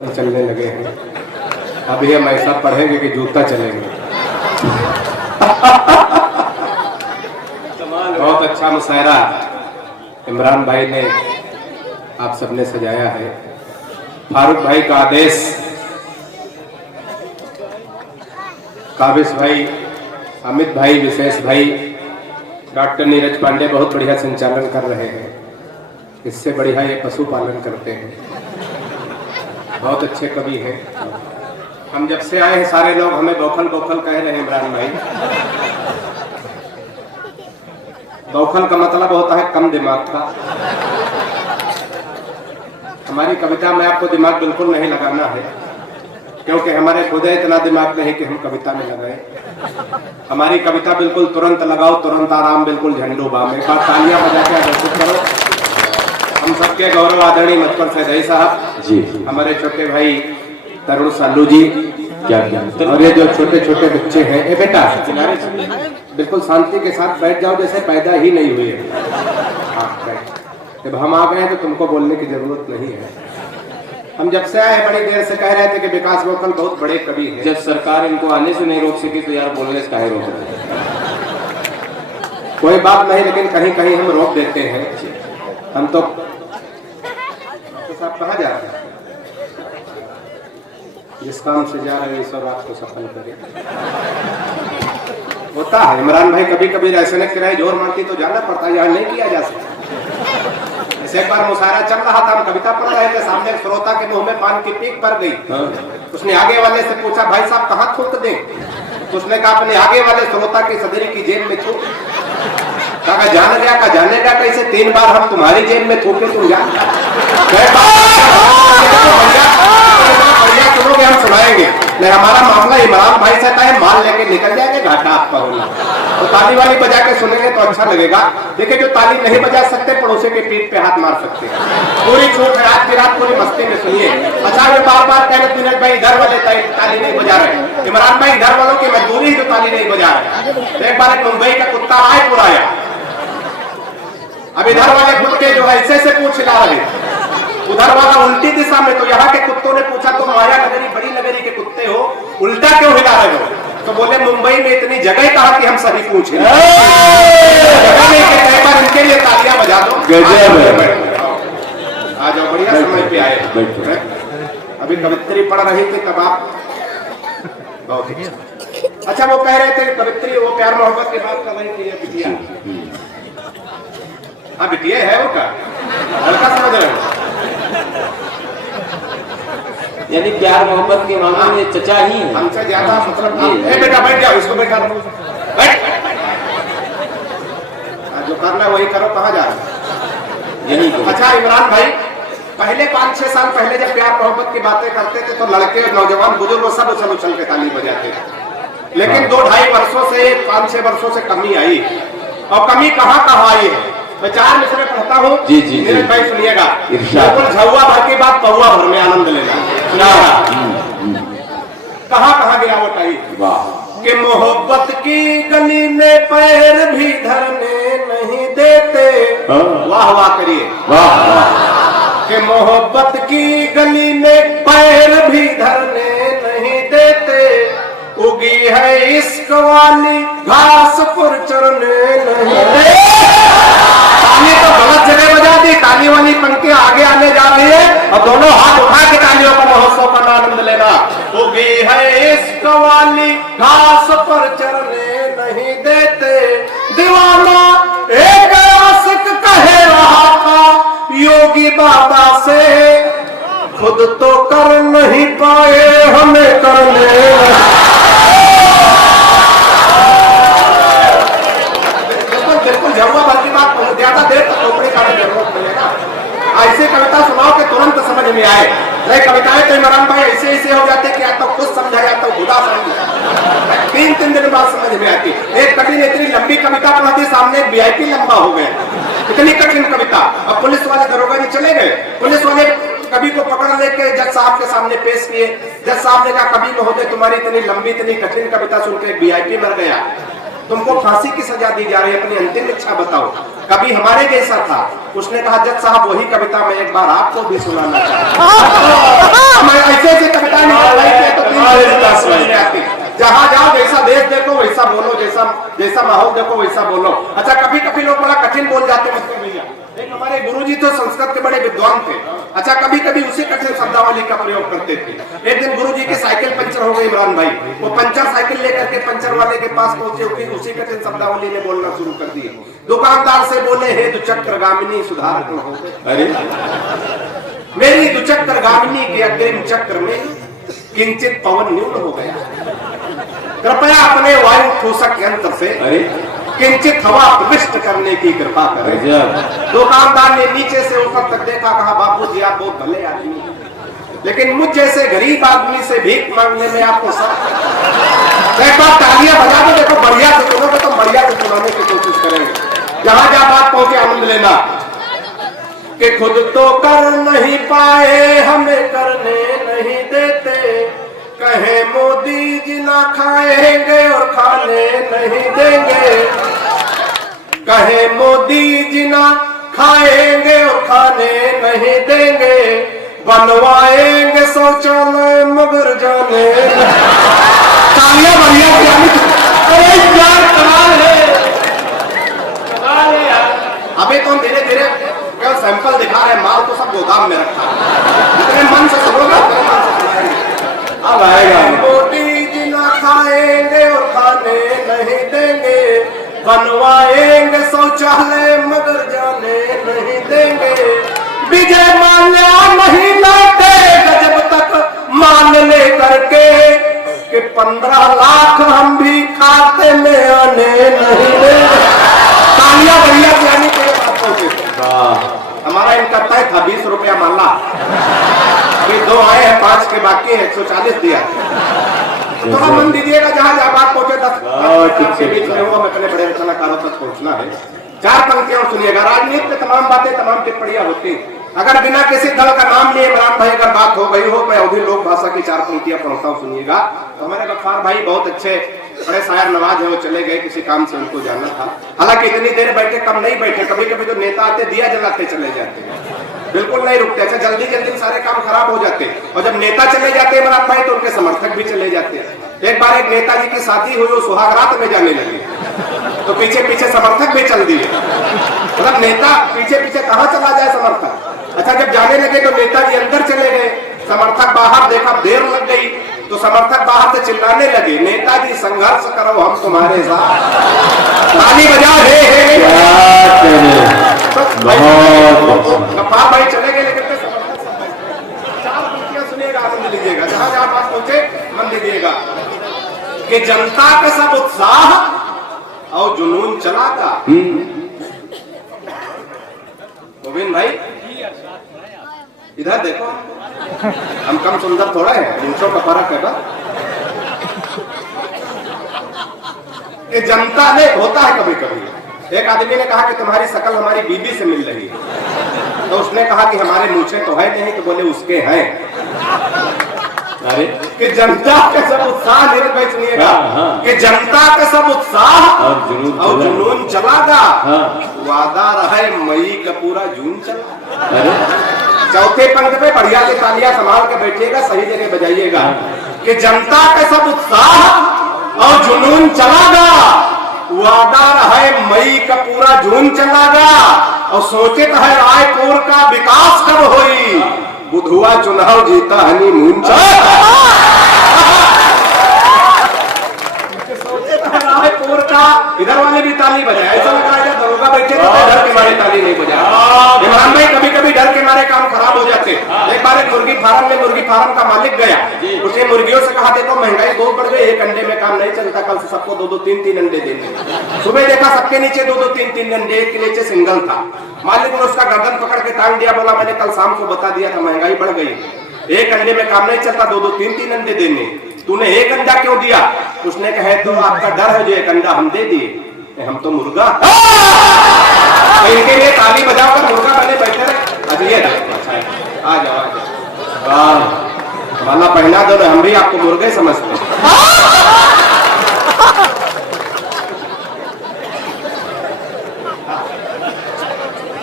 चलने लगे हैं। अभी हम ऐसा पढ़ेंगे कि जूता चलेंगे। बहुत अच्छा मुशायरा इमरान भाई ने आप सबने सजाया है। फारूक भाई का आदेश, काबिश भाई, अमित भाई, विशेष भाई, डॉक्टर नीरज पांडे बहुत बढ़िया संचालन कर रहे हैं। इससे बढ़िया ये पशुपालन करते हैं। बहुत अच्छे कवि हैं। हम जब से आए हैं सारे लोग हमें बौखल बौखल कह रहे हैं। इमरान भाई, बौखल का मतलब होता है कम दिमाग का। हमारी कविता में आपको दिमाग बिल्कुल नहीं लगाना है, क्योंकि हमारे खुद इतना दिमाग नहीं कि हम कविता में लगाए। हमारी कविता बिल्कुल तुरंत लगाओ, तुरंत आराम, बिल्कुल झंडू बाम। एक बार तालियां बजा के आदर्शित करो हम सबके गौरव आदरणीय मतपर सैदई साहब जी, हमारे छोटे भाई तरुण सालू जी, क्या और ये जो छोटे छोटे बच्चे हैं। ए बेटा बिल्कुल शांति के साथ बैठ जाओ, जैसे पैदा ही नहीं हुए। हाँ बैठ। जब हम आ गए तो तुमको बोलने की जरूरत नहीं है। हम जब से आए बड़ी देर से कह रहे थे कि विकास गोखल बहुत बड़े कवि हैं। जब सरकार इनको आने से नहीं रोक सकी तो यार बोलने से काहे रोक रहे? कोई बात नहीं, लेकिन कहीं कहीं हम रोक देते हैं। हम तो आप कहाँ जा रहे हैं? जिस काम से जा रहे हैं ईश्वर आपको सफल करे। होता है इमरान भाई, कभी कभी ऐसे किराए जोर मारती तो जाना पड़ता है, यहाँ नहीं किया जा सकता। ऐसे एक बार मुशायरा चल रहा था, हम कविता पढ़ रहे थे, सामने एक श्रोता के मुंह में पान की पीक पड़ गई। उसने आगे वाले से पूछा, भाई साहब कहाँ थूक दें? तो उसने कहा अपने आगे वाले श्रोता की सदरी की जेब में थूक। कहा जान गया, का जानेगा कैसे? 3 बार हम तुम्हारी जेब में थूके, तुम जान हम सुनाएंगे। नहीं, हमारा मामला इमरान भाई से था, माल लेके निकल जाएंगे, घाटा आपका होगा। तो ताली वाली बजा के सुनेंगे तो अच्छा लगेगा। देखिए, जो ताली नहीं बजा सकते पड़ोसी के पीठ पे हाथ मार सकते हैं। पूरी छूट है, आज की रात पूरी मस्ती में सुनिए। अच्छा, ये बार बार कह रहे दिनेश भाई इधर वाले ताली नहीं बजा रहे, इमरान भाई इधर वालों की मजदूरी जो ताली नहीं बजा रहे। एक बार मुंबई का कुत्ता रायपुर आया, अब इधर वाले कुत्ते जो ऐसे से पूछ हिला रहे, उधर वाला उल्टी दिशा में। तो यहाँ के कुत्तों ने पूछा, तुम माया नगरी बड़ी नगरी के कुत्ते हो, उल्टा क्यों हिला रहे हो? तो बोले मुंबई में इतनी जगह कहा कि हम सही पूछे। एक बार इनके लिए तालियां बजा दो। आ जाओ, बढ़िया समय पे आए। अभी कवित्री पढ़ रही थी तब आप बहुत अच्छा वो कह रहे थे कवित्री, वो प्यार मोहब्बत की बात कर रही थी। बिटिया, हाँ बिटिया है वो का हल्का समझ रहे हो, यानी प्यार मोहब्बत के मामले में चचा ही है हमसे ज्यादा। मतलब बेटा बैठ जाओ, इसको बैठा दो, बैठ। जो करना है वही करो, कहाँ जा रहे यही। अच्छा इमरान भाई, पहले 5-6 साल पहले जब प्यार मोहब्बत की बातें करते थे तो लड़के, नौजवान, बुजुर्ग सब उछल उछल के ताली बजाते थे। लेकिन 2-2.5 वर्षों से, 5-6 वर्षों से कमी आई। और कमी कहाँ आई है? मैं 4 मिसरे पढ़ता हूँ जी जी, नीरज भाई सुनिएगा। बिल्कुल झुआ भर की बात पौआ भर में आनंद लेना। कहाँ गया वो टाइम कि मोहब्बत की गली में पैर भी धरने नहीं देते। वाह वाह करिए, कि मोहब्बत की गली में पैर भी धरने नहीं देते। उगी है इश्क वाली घास पर चढ़ने नहीं देते। ताली तो गलत जगह बजा दी, ताली वाली पंक्ति आगे आने जा रही है और दोनों हाथ उठा के तालियों का महोत्सव का आनंद लेना। उगी है इश्क वाली घास पर चढ़ने नहीं देते। दीवाना एक आशिक कहे रहा था योगी बाबा से, खुद तो कर नहीं पाए हमें करने। झुआ भर की बात ज्यादा देर तक टोकरी का जरूरत नहीं है ना। ऐसे कविता सुनाओ कि तुरंत समझ में आए। नहीं कविताएं तो इमरान भाई ऐसे हो जाते कि या तो खुद समझा या तो खुदा समझ। 3 दिन बाद समझ में आती। एक कवि ने इतनी लंबी कविता पढ़ा दी, सामने VIP लंबा हो गए, इतनी कठिन कविता। अब पुलिस वाले दरोगा जी चले गए, पुलिस वाले कवि को पकड़ लेके जज साहब के सामने पेश किए। जज साहब ने कहा, कवि महोदय तुम्हारी इतनी लंबी इतनी कठिन कविता सुनकर VIP मर गया, तुमको फांसी की सजा दी जा रही है, अपनी अंतिम इच्छा बताओ। कभी हमारे जैसा था। उसने कहा, जज साहब वही कविता मैं एक बार आपको भी सुनाना चाहता हूं। का प्रयोग करते थे। एक दिन गुरुजी की साइकिल पंचर हो गई इमरान भाई, वो पंचर साइकिल लेकर के पंचर वाले के पास पहुंचे, उसी का शब्दावली ने बोलना शुरू कर दिया। दुकानदार से बोले, हे दुचक्र गामिनी सुधार हो गए, अरे मेरी दुचक्र गामिनी के अग्रिम चक्र में किंचित पवन न्यून हो गया, कृपया अपने वायु ठोसक यंत्र से अरे किंचित हवा प्रविष्ट करने की कृपा करें। दुकानदार ने नीचे से ऊपर तक देखा, कहा बापू जी आप बहुत भले आदमी हैं, लेकिन मुझ जैसे गरीब आदमी से भीख मांगने में आपको सब एक बार तालियां बजा दो, देखो बढ़िया से सुनोगे तो बढ़िया से सुनाने की कोशिश करेंगे। जहां जहां बात पहुंचे आनंद लेना कि खुद तो कर नहीं पाए हमें करने नहीं देते, कहे मोदी जी ना खाएंगे और खाने नहीं देंगे, कहे मोदी जी ना खाएंगे और खाने नहीं देंगे, बनवाएंगे शौचालय मगर जाने तालियां बढ़िया यार, कमाल है यार। अभी तो धीरे धीरे क्या सैंपल दिखा रहे, माल तो सब गोदाम में रखा है, जितने मन से सुनोगे उतने मन से सुनाएंगे। अब आएगा मोदी जी ना खाएंगे और खाने नहीं देंगे, बनवाएंगे शौचालय मगर जाने नहीं देंगे, विजय माल्या नहीं लाते जब तक मान ले करके कि 15 लाख हम भी खाते में आने नहीं देंगे। तालियां बढ़िया यानी हमारा इनका तय था 20 रुपया माला, अभी 2 आए हैं, 5 के बाकी है, 140 दिया। थोड़ा मन दीजिएगा, जहां जहां बात पहुंचे 10 के बीच में हुआ, मैं अपने बड़े रचनाकारों तक पहुंचना है। 4 पंक्तियां सुनिएगा। राजनीति में तमाम बातें तमाम टिप्पणियां होती, अगर बिना किसी दल का नाम लिए इमरान भाई अगर बात हो गई हो, मैं अवधी लोक भाषा की 4 पंक्तियां पढ़ता हूं, सुनिएगा। तो हमारे गफ्फार भाई बहुत अच्छे बड़े शायर नवाज है, वो चले गए, किसी काम से उनको जाना था। हालांकि इतनी देर बैठे कम नहीं बैठे, कभी कभी जो नेता आते दिया जलाते चले जाते, बिल्कुल नहीं रुकते। अच्छा जल्दी जल्दी सारे काम खराब हो जाते, और जब नेता चले जाते इमरान भाई तो उनके समर्थक भी चले जाते। एक बार एक नेताजी की शादी हुई, वो सुहागरात में जाने लगे, तो पीछे पीछे समर्थक भी चल दिए। मतलब नेता पीछे पीछे कहाँ चला जाए समर्थक। अच्छा जब जाने लगे तो नेताजी अंदर चले गए, समर्थक बाहर, देखा देर लग गई तो समर्थक बाहर से चिल्लाने लगे, नेताजी संघर्ष करो हम तुम्हारे साथ, ताली बजा हे गफ्फार भाई चले गए, लेकिन समर्थक 4 पंक्तियां सुनिएगा, आनंद लीजिएगा, जहां जहां बात पहुंचे मन दीजिएगा कि जनता का सब उत्साह और जुनून चलाता। गोविंद भाई इधर देखो, हम कम सुंदर थोड़ा है, 300 का फर्क है। कि जनता ने होता है कभी कभी, एक आदमी ने कहा कि तुम्हारी शकल हमारी बीबी से मिल रही है, तो उसने कहा कि हमारे मूछे तो है नहीं, तो बोले उसके हैं। अरे कि जनता का सब उत्साह, नीरज भाई सुनिएगा, कि जनता का सब उत्साह और जुनून चलागा, वादा रहे मई का पूरा जून चला। अरे चौथे पंक्ति पे बढ़िया से तालियां संभाल के बैठिएगा, सही जगह बजाइएगा कि जनता का सब उत्साह और जुनून चलागा, वादा रहे मई का पूरा जून चलागा, और सोचित है रायपुर का विकास कब होई, बुधुआ चुनाव जीता हनीमून रायपुर का। इधर वाले भी ताली बजाए, ऐसा लग रहा है दरोगा बैठे तो डर के मारे ताली नहीं बजाया। इमरान भाई कभी कभी डर के मारे काम खराब हो जाते। एक बार एक मुर्गी फार्म में मुर्गी फार्म का मालिक गया, उसने मुर्गियों से कहा देखो महंगाई बहुत बढ़ गई, एक अंडे में काम नहीं चलता, कल से सबको 2-2, 3-3 अंडे देने। सुबह देखा सबके नीचे 2-2, 3-3 अंडे, एक के नीचे सिंगल था। मालिक ने उसका गर्दन पकड़ के टांग दिया, बोला मैंने कल शाम को बता दिया था महंगाई बढ़ गई, एक अंडे में काम नहीं चलता, 2-2, 3-3 अंडे देने, तूने एक अंडा क्यों दिया? उसने कहा तो आपका डर है जो एक अंडा हम दे दिए, हम तो मुर्गा। तो इनके लिए ताली बजाकर मुर्गा बने बैठे रहे। अच्छा ये आ जाओ, माला पहना दो, हम भी आपको मुर्गे समझते हैं।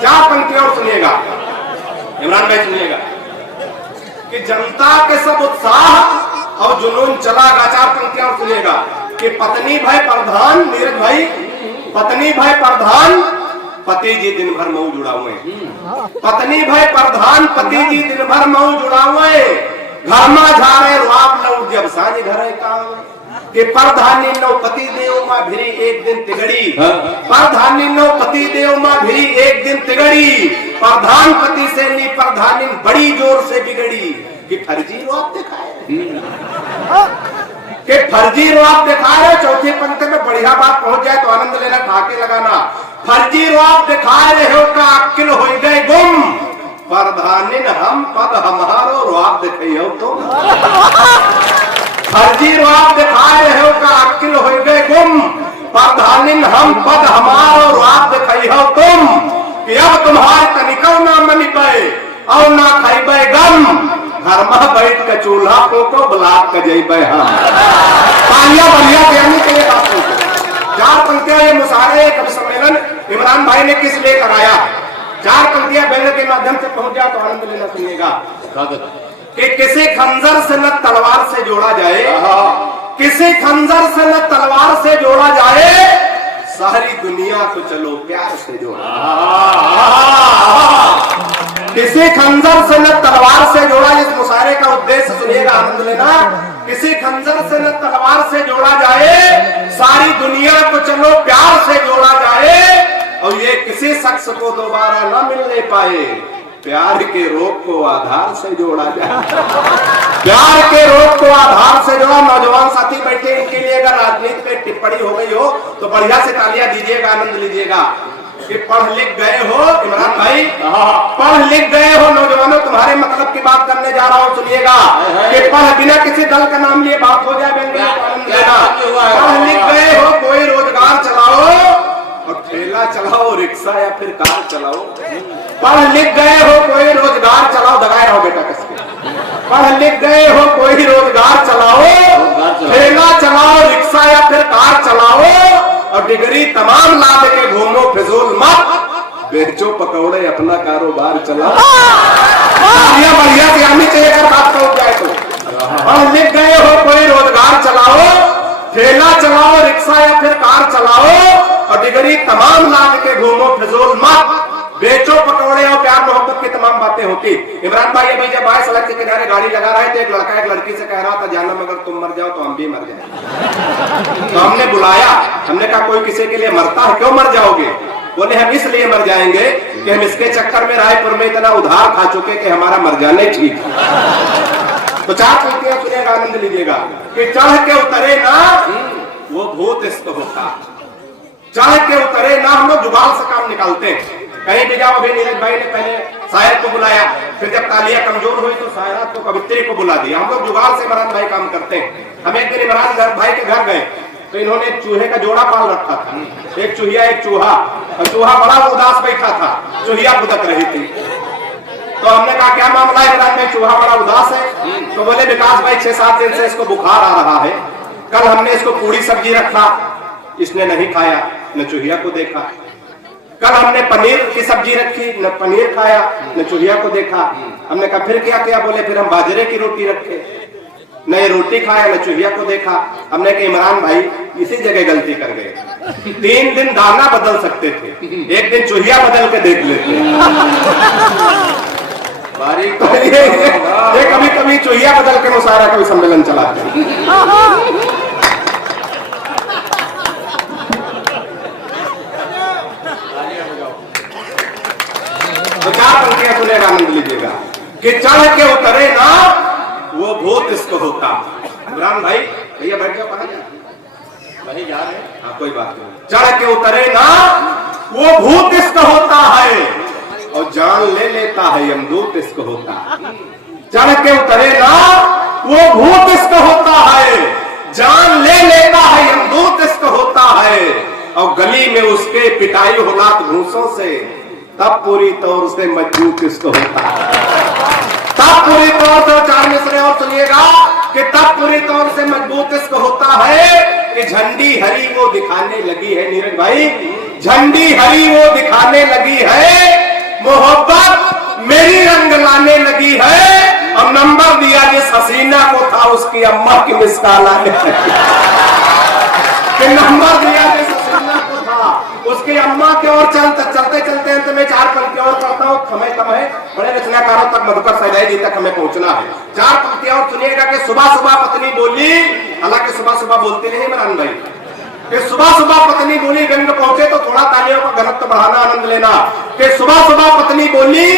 चार पंक्तियां और सुनिएगा, इमरान भाई सुनिएगा कि जनता के सब उत्साह और जुनून चलागा। 4 पंक्तियां और सुनिएगा कि पत्नी भाई प्रधान, नीरज भाई, पत्नी भाई प्रधान, पति जी दिन भर मऊ जुड़ा हुए, पत्नी भाई प्रधान, पति जी दिन भर मऊ जुड़ा हुए, घर में झारे रुआब लौट जब साँझ घरे काम के परधानी नौ पति देव माँ भिरी एक दिन तिगड़ी परधानी नौ पति देव माँ भिरी एक दिन तिगड़ी प्रधान पति से नी प्रधानी बड़ी जोर से बिगड़ी कि फर्जी रुआब दिखाए कि फर्जी रुआब दिखा रहे। चौथे पंक्ति में बढ़िया बात पहुंच जाए तो आनंद लेना, ठाके लगाना। फर्जी रुआब दिखा रहे हो का अक्ल हो गए गुम प्रधानिन हम पद हमारो रुआब दिखाइयो तो फर्जी रुआब दिखा रहे हो का अक्ल हो गए गुम प्रधानिन हम पद हमारो रुआब दिखाइयो तुम कि अब तुम्हारे तनिको ना मनी पे और ना खाइबे गम घर में बैठ के चूल्हा को बुलाक के जइबे हम पानिया बढ़िया देने के लिए बात करते। 4 पंक्तियां ये मुशायरे कवि सम्मेलन इमरान भाई ने किस लिए कराया। 4 पंक्तियां बैल के माध्यम से पहुंच जाए तो आनंद लेना सुनिएगा कि किसी खंजर से न तलवार से जोड़ा जाए, किसी खंजर से न तलवार से जोड़ा जाए, सारी दुनिया को चलो प्यार से जोड़ा। किसी खंजर से न तलवार से जोड़ा, इस मुशायरे का उद्देश्य सुनिएगा, आनंद लेना। किसी खंजर से न तलवार से जोड़ा जाए, सारी दुनिया को चलो प्यार से जोड़ा जाए, और ये किसी शख्स को दोबारा न मिलने पाए, प्यार के रोग को आधार से जोड़ा जाए। प्यार के रोग को आधार से जोड़ा। नौजवान साथी बैठे, इनके लिए अगर राजनीति पे टिप्पणी हो गई हो तो बढ़िया से तालियां दीजिएगा, आनंद लीजिएगा कि पढ़ लिख गए हो इमरान भाई, पढ़ लिख गए हो नौजवानों, तुम्हारे मतलब की बात करने जा रहा हूँ, सुनिएगा कि पढ़ बिना किसी दल का नाम लिए बात हो जाए, पढ़ लिख गए हो, कोई रोजगार चलाओ और ठेला चलाओ, रिक्शा या फिर कार चलाओ। पढ़ लिख गए हो, कोई रोजगार चलाओ, दगाए रहो बेटा कसके। पढ़ लिख गए हो, कोई रोजगार चलाओ, ठेला चलाओ, रिक्शा या फिर कार चलाओ, और डिग्री तमाम ला के घूमो, फिजूल मत बेचो पकौड़े, अपना कारोबार चलाओ। बढ़िया ध्यान चाहिए अगर बात पहुंच जाए तो। पढ़ लिख गए हो, कोई रोजगार चलाओ, ठेला चलाओ, रिक्शा या फिर कार चलाओ, और डिग्री तमाम लाद के घूमो, फिजूल मत बेचो पकौड़े, और प्यार मोहब्बत की तमाम बातें होती। इमरान भाई अभी जब आए सड़क के किनारे गाड़ी लगा रहे थे, एक लड़का एक लड़की से कह रहा था, जानम अगर तुम मर जाओ तो हम भी मर जाएंगे। तो हमने बुलाया, हमने कहा कोई किसी के लिए मरता है, क्यों मर जाओगे? बोले हम इसलिए मर जाएंगे कि हम इसके चक्कर में रायपुर में इतना उधार खा चुके कि हमारा मर जाने ठीक। तो 4 पंक्तियां सुनिएगा, आनंद लीजिएगा कि चढ़ के उतरे ना वो भूत इसको होता, चढ़ के उतरे ना। हम लोग जुगाड़ से काम निकालते हैं, कहीं भी जाओ। अभी नीरज भाई ने पहले शायर को बुलाया, फिर जब तालियां कमजोर हुई तो शायरात को कवित्री को बुला दिया। हम लोग जुगाड़ से इमरान भाई काम करते हैं। हम एक दिन इमरान भाई के घर गए तो इन्होंने चूहे का जोड़ा पाल रखा था, एक चूहिया एक चूहा, और चूहा बड़ा उदास बैठा था, चूहिया बुदक रही थी। तो हमने कहा क्या मामला है इमरान भाई, चूहा बड़ा उदास है? तो बोले विकास भाई 6-7 दिन से इसको बुखार आ रहा है, कल हमने इसको पूरी सब्जी रखा, इसने नहीं खाया, न चूहिया को देखा। कल हमने पनीर की सब्जी रखी, न पनीर खाया न चूहिया को देखा। हमने कहा फिर क्या किया? बोले फिर हम बाजरे की रोटी रखे, न ये रोटी खाया न चूहिया को देखा। हमने कहा इमरान भाई इसी जगह गलती कर गए, 3 दिन दाना बदल सकते थे, एक दिन चूहिया बदल के देख लेते। तो ये कभी कभी चूहिया बदल के मुशायरा का सम्मेलन चलाते हैं। तो 4 पंक्तियां सुनेगा, आनंद लीजिएगा कि चढ़ के उतरे ना वो भूत इसको होता। इमरान भाई भैया बैठ जाओ, कहां वही जा रहे हैं। हाँ कोई बात नहीं। चढ़ के उतरे ना वो भूत इसको होता है, और जान ले लेता है यमदूत इसको होता। चढ़ के उतरे ना वो भूत इसको होता है, जान ले लेता है यमदूत इसको होता है, और गली में उसके पिटाई होलात घूसों से, तब पूरी तौर से मजबूत इसको होता है। तब पूरी तौर से 4 मिसरे और सुनिएगा कि तब पूरी तौर से मजबूत इसको होता है कि झंडी हरी वो दिखाने लगी है। नीरज भाई झंडी हरी वो दिखाने लगी है, मोहब्बत मेरी रंग लाने लगी है, और नंबर दिया जिस हसीना को था उसकी अम्मा की मिसकाल आने लगी। कि नंबर दिया जिस हसीना को था उसकी अम्मा के, और चलते चलते अंत में 4 पंक्ति और पढ़ता हूँ, समय कम है, बड़े रचना कलाकारों तक, मधुकर सैलाई जी तक हमें पहुंचना है। 4 पंक्तियां और सुनिएगा कि सुबह सुबह पत्नी बोली, हालांकि सुबह सुबह बोलते नहीं इमरान भाई, कि सुबह सुबह पत्नी बोली, व्यंग पहुंचे तो थोड़ा तालियों का घनत्व बढ़ाना, आनंद लेना। कि सुबह सुबह पत्नी बोली,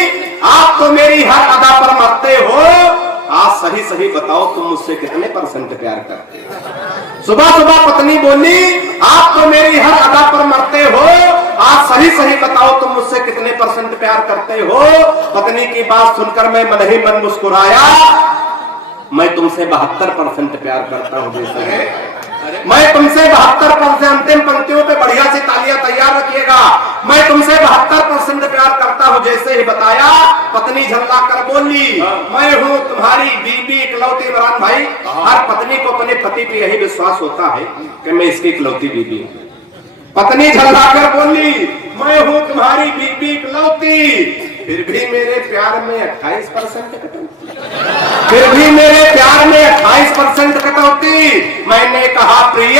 आप तो मेरी हर अदा पर मरते हो, आज सही सही बताओ तुम मुझसे कितने % प्यार करते हो। सुबह सुबह पत्नी बोली, आप तो मेरी हर अदा पर मरते हो, आज सही सही बताओ तुम मुझसे कितने % प्यार करते हो। पत्नी की बात सुनकर मैं मन ही मन मुस्कुराया, मैं तुमसे 72% प्यार करता हूं जैसे, मैं तुमसे 72%, अंतिम पंक्तियों पे बढ़िया से तालियां तैयार रखिएगा, मैं तुमसे 72% प्यार करता हूं जैसे ही बताया, पत्नी झल्ला कर बोली, मैं हूं तुम्हारी बीबी इकलौती। इमरान भाई, हर पत्नी को अपने पति पे यही विश्वास होता है कि मैं इसकी इकलौती बीबी हूं। पत्नी झल्ला कर बोली, मैं हूं तुम्हारी बीबी इकलौती, फिर भी मेरे प्यार में 28% कटौती, फिर भी मेरे प्यार में 28% कटौती। मैंने कहा प्रिय,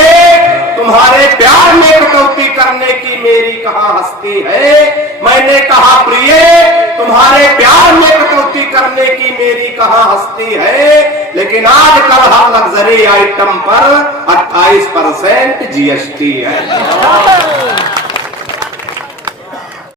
तुम्हारे प्यार में कटौती करने की मेरी कहां हस्ती है। मैंने कहा प्रिय, तुम्हारे प्यार में कटौती करने की मेरी कहां हस्ती है। लेकिन आजकल हर लग्जरी आइटम पर 28% GST है।